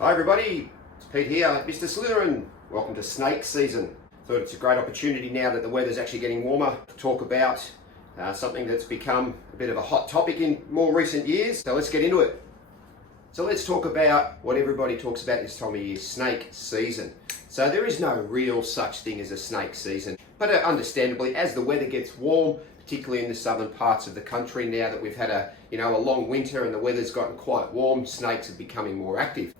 Hi everybody, it's Pete here, Mr. Slytherin. Welcome to snake season. Thought it's a great opportunity now that the weather's actually getting warmer to talk about something that's become a bit of a hot topic in more recent years. So let's get into it. So let's talk about what everybody talks about this time of year, snake season. So there is no real such thing as a snake season, but understandably as the weather gets warm, particularly in the southern parts of the country, now that we've had a long winter and the weather's gotten quite warm, snakes are becoming more active.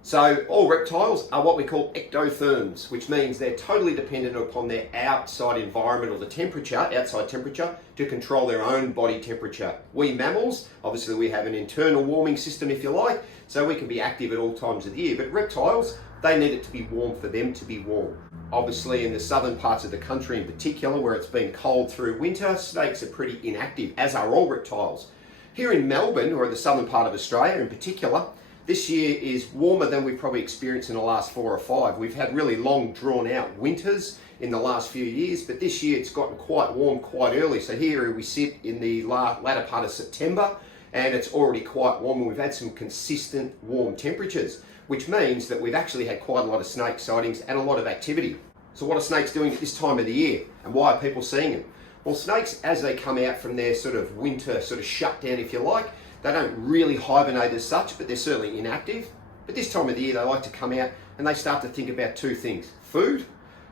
So all reptiles are what we call ectotherms, which means they're totally dependent upon their outside environment or the temperature, outside temperature, to control their own body temperature. We mammals, obviously we have an internal warming system if you like, so we can be active at all times of the year, but reptiles, they need it to be warm for them to be warm. Obviously in the southern parts of the country in particular, where it's been cold through winter, snakes are pretty inactive, as are all reptiles. Here in Melbourne, or the southern part of Australia in particular, this year is warmer than we've probably experienced in the last 4 or 5. We've had really long drawn out winters in the last few years, but this year it's gotten quite warm quite early. So here we sit in the latter part of September and it's already quite warm, and we've had some consistent warm temperatures, which means that we've actually had quite a lot of snake sightings and a lot of activity. So what are snakes doing at this time of the year, and why are people seeing them? Well, snakes, as they come out from their sort of winter sort of shutdown, if you like, they don't really hibernate as such, but they're certainly inactive. But this time of the year, they like to come out and they start to think about two things: food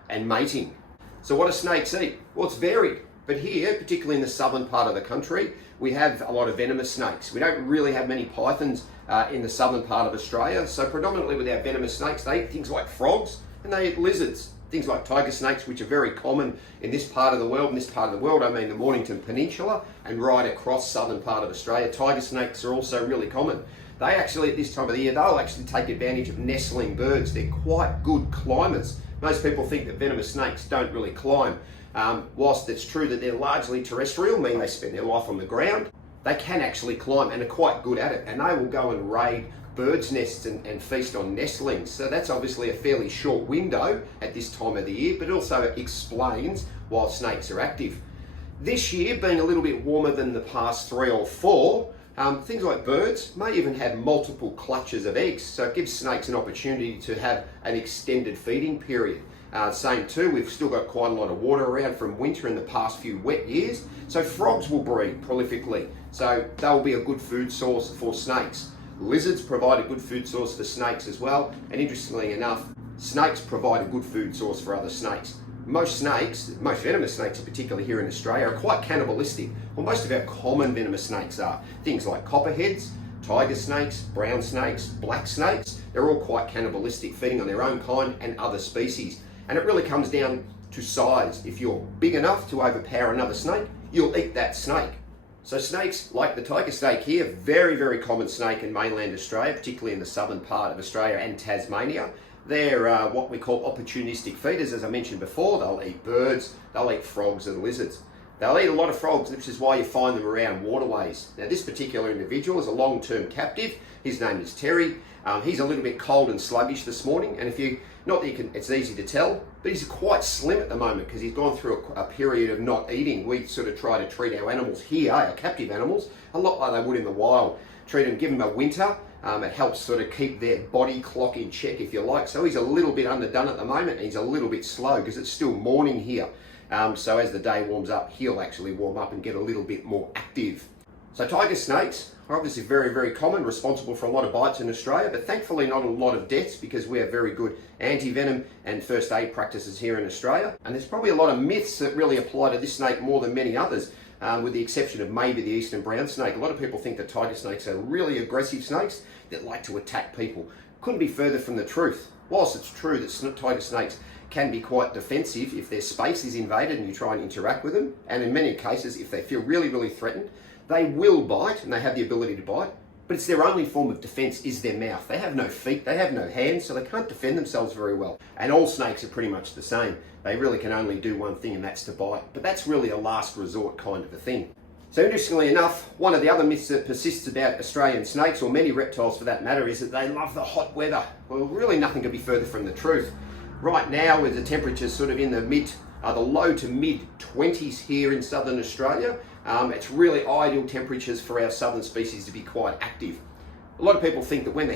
and mating. So what do snakes eat? Well, it's varied. But here, particularly in the southern part of the country, we have a lot of venomous snakes. We don't really have many pythons in the southern part of Australia. So predominantly with our venomous snakes, they eat things like frogs and they eat lizards. Things like tiger snakes, which are very common in this part of the world. In this part of the world, I mean the Mornington Peninsula and right across southern part of Australia. Tiger snakes are also really common. They actually, at this time of the year, they'll actually take advantage of nestling birds. They're quite good climbers. Most people think that venomous snakes don't really climb. Whilst it's true that they're largely terrestrial, meaning they spend their life on the ground, they can actually climb and are quite good at it. And they will go and raid birds' nests and feast on nestlings. So that's obviously a fairly short window at this time of the year, but also explains why snakes are active. This year, being a little bit warmer than the past 3 or 4, things like birds may even have multiple clutches of eggs, so it gives snakes an opportunity to have an extended feeding period. Same too, we've still got quite a lot of water around from winter in the past few wet years, so frogs will breed prolifically, so they'll be a good food source for snakes. Lizards provide a good food source for snakes as well, and interestingly enough, snakes provide a good food source for other snakes. Most snakes, most venomous snakes in particular here in Australia, are quite cannibalistic. Well, most of our common venomous snakes are. Things like copperheads, tiger snakes, brown snakes, black snakes, they're all quite cannibalistic, feeding on their own kind and other species. And it really comes down to size. If you're big enough to overpower another snake, you'll eat that snake. So snakes, like the tiger snake here, very, very common snake in mainland Australia, particularly in the southern part of Australia and Tasmania. They're what we call opportunistic feeders, as I mentioned before. They'll eat birds, they'll eat frogs and lizards. They'll eat a lot of frogs, which is why you find them around waterways. Now this particular individual is a long-term captive. His name is Terry. He's a little bit cold and sluggish this morning, and it's easy to tell, but he's quite slim at the moment because he's gone through a period of not eating. We sort of try to treat our animals here, our captive animals, a lot like they would in the wild. Treat them, give them a winter. It helps sort of keep their body clock in check, if you like. So he's a little bit underdone at the moment, and he's a little bit slow because it's still morning here. So as the day warms up, he'll actually warm up and get a little bit more active. So tiger snakes are obviously very, very common, responsible for a lot of bites in Australia, but thankfully not a lot of deaths because we have very good anti-venom and first aid practices here in Australia. And there's probably a lot of myths that really apply to this snake more than many others, with the exception of maybe the eastern brown snake. A lot of people think that tiger snakes are really aggressive snakes that like to attack people. Couldn't be further from the truth. Whilst it's true that tiger snakes can be quite defensive if their space is invaded and you try and interact with them, and in many cases if they feel really, really threatened, they will bite and they have the ability to bite, but it's their only form of defense is their mouth. They have no feet, they have no hands, so they can't defend themselves very well. And all snakes are pretty much the same. They really can only do one thing, and that's to bite, but that's really a last resort kind of a thing. So interestingly enough, one of the other myths that persists about Australian snakes, or many reptiles for that matter, is that they love the hot weather. Well, really nothing could be further from the truth. Right now, with the temperatures sort of in the low to mid 20s here in southern Australia, it's really ideal temperatures for our southern species to be quite active. A lot of people think that when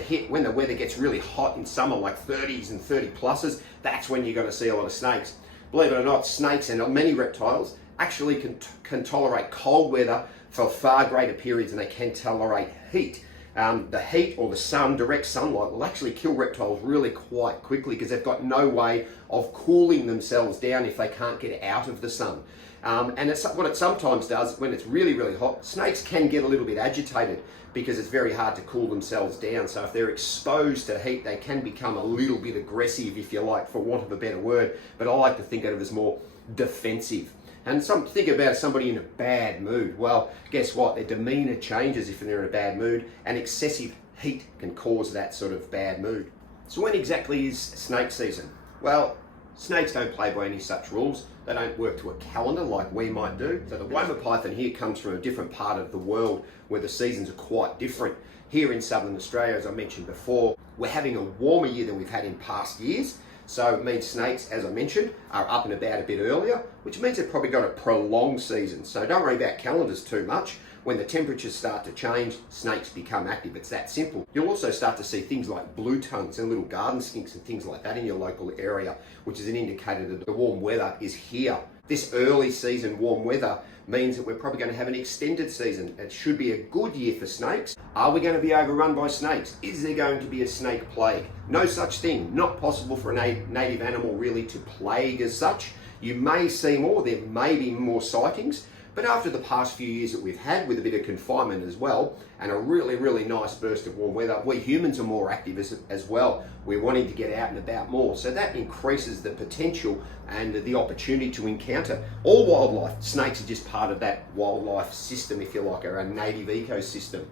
the weather gets really hot in summer, like 30s and 30 pluses, that's when you're going to see a lot of snakes. Believe it or not, snakes and many reptiles actually can tolerate cold weather for far greater periods than they can tolerate heat. The heat or the sun, direct sunlight, will actually kill reptiles really quite quickly because they've got no way of cooling themselves down if they can't get out of the sun. And what it sometimes does, when it's really, really hot, snakes can get a little bit agitated because it's very hard to cool themselves down. So if they're exposed to heat, they can become a little bit aggressive, if you like, for want of a better word. But I like to think of it as more defensive. And think about somebody in a bad mood. Well, guess what? Their demeanor changes if they're in a bad mood, and excessive heat can cause that sort of bad mood. So when exactly is snake season? Well, snakes don't play by any such rules. They don't work to a calendar like we might do. So the Woma python here comes from a different part of the world where the seasons are quite different. Here in southern Australia, as I mentioned before, we're having a warmer year than we've had in past years. So it means snakes, as I mentioned, are up and about a bit earlier, which means they've probably got a prolonged season. So don't worry about calendars too much. When the temperatures start to change, snakes become active. It's that simple. You'll also start to see things like blue tongues and little garden skinks and things like that in your local area, which is an indicator that the warm weather is here. This early season warm weather means that we're probably going to have an extended season. It should be a good year for snakes. Are we going to be overrun by snakes? Is there going to be a snake plague? No such thing. Not possible for a native animal really to plague as such. You may see more, there may be more sightings, but after the past few years that we've had with a bit of confinement as well, and a really, really nice burst of warm weather, we humans are more active as well. We're wanting to get out and about more. So that increases the potential and the opportunity to encounter all wildlife. Snakes are just part of that wildlife system, if you like, or a native ecosystem.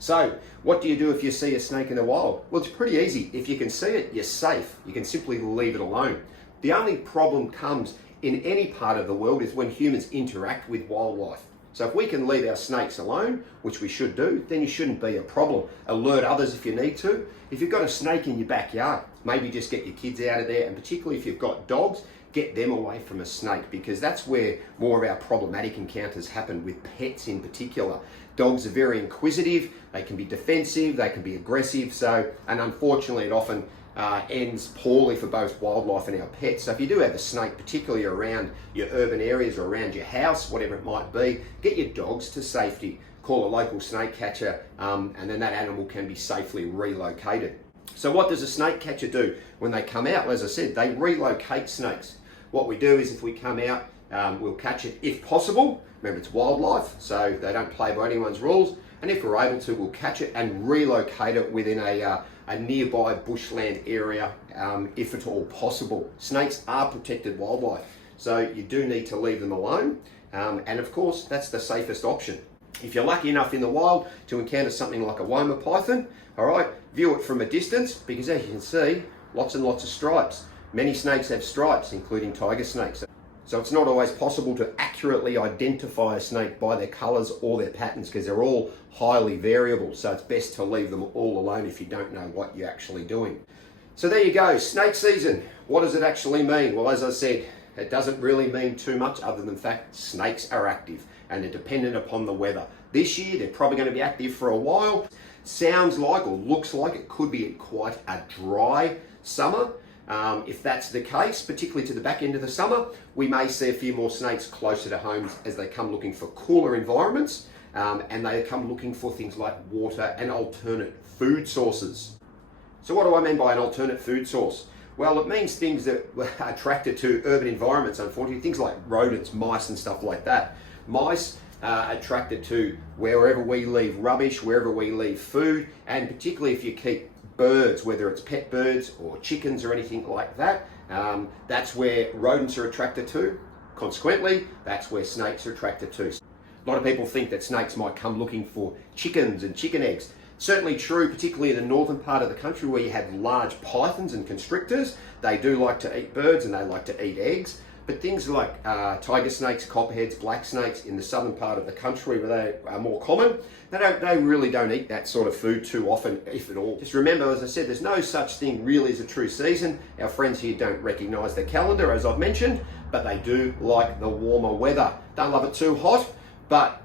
So what do you do if you see a snake in the wild? Well, it's pretty easy. If you can see it, you're safe. You can simply leave it alone. The only problem comes in any part of the world is when humans interact with wildlife. So if we can leave our snakes alone, which we should do, then you shouldn't be a problem. Alert others if you need to. If you've got a snake in your backyard, maybe just get your kids out of there, and particularly if you've got dogs, get them away from a snake, because that's where more of our problematic encounters happen with pets in particular. Dogs are very inquisitive, they can be defensive, they can be aggressive, and unfortunately it often ends poorly for both wildlife and our pets. So if you do have a snake, particularly around your urban areas or around your house, whatever it might be, get your dogs to safety. Call a local snake catcher, and then that animal can be safely relocated. So what does a snake catcher do when they come out? Well, as I said, they relocate snakes. What we do is if we come out, we'll catch it if possible. Remember, it's wildlife, so they don't play by anyone's rules. And if we're able to, we'll catch it and relocate it within a nearby bushland area, if at all possible. Snakes are protected wildlife, so you do need to leave them alone. And of course, that's the safest option. If you're lucky enough in the wild to encounter something like a Woma python, all right, view it from a distance, because as you can see, lots and lots of stripes. Many snakes have stripes, including tiger snakes. So it's not always possible to accurately identify a snake by their colours or their patterns, because they're all highly variable. So it's best to leave them all alone if you don't know what you're actually doing. So there you go, snake season. What does it actually mean? Well, as I said, it doesn't really mean too much other than the fact snakes are active and they're dependent upon the weather. This year, they're probably going to be active for a while. Sounds like, or looks like, it could be quite a dry summer. If that's the case, particularly to the back end of the summer, we may see a few more snakes closer to homes as they come looking for cooler environments, and they come looking for things like water and alternate food sources. So what do I mean by an alternate food source? Well, it means things that are attracted to urban environments, unfortunately, things like rodents, mice and stuff like that. Mice are attracted to wherever we leave rubbish, wherever we leave food, and particularly if you keep birds, whether it's pet birds or chickens or anything like that, that's where rodents are attracted to. Consequently, that's where snakes are attracted to. A lot of people think that snakes might come looking for chickens and chicken eggs. Certainly true, particularly in the northern part of the country where you have large pythons and constrictors. They do like to eat birds and they like to eat eggs. But things like tiger snakes, copperheads, black snakes in the southern part of the country where they are more common, they really don't eat that sort of food too often, if at all. Just remember, as I said, there's no such thing really as a true season. Our friends here don't recognise the calendar, as I've mentioned, but they do like the warmer weather. Don't love it too hot, but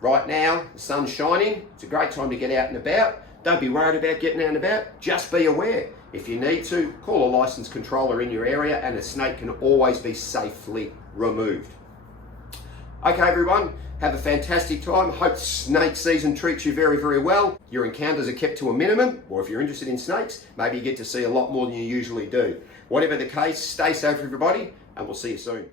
right now, the sun's shining. It's a great time to get out and about. Don't be worried about getting out and about. Just be aware. If you need to, call a licensed controller in your area, and a snake can always be safely removed. Okay, everyone, have a fantastic time. Hope snake season treats you very, very well. Your encounters are kept to a minimum, or if you're interested in snakes, maybe you get to see a lot more than you usually do. Whatever the case, stay safe, everybody, and we'll see you soon.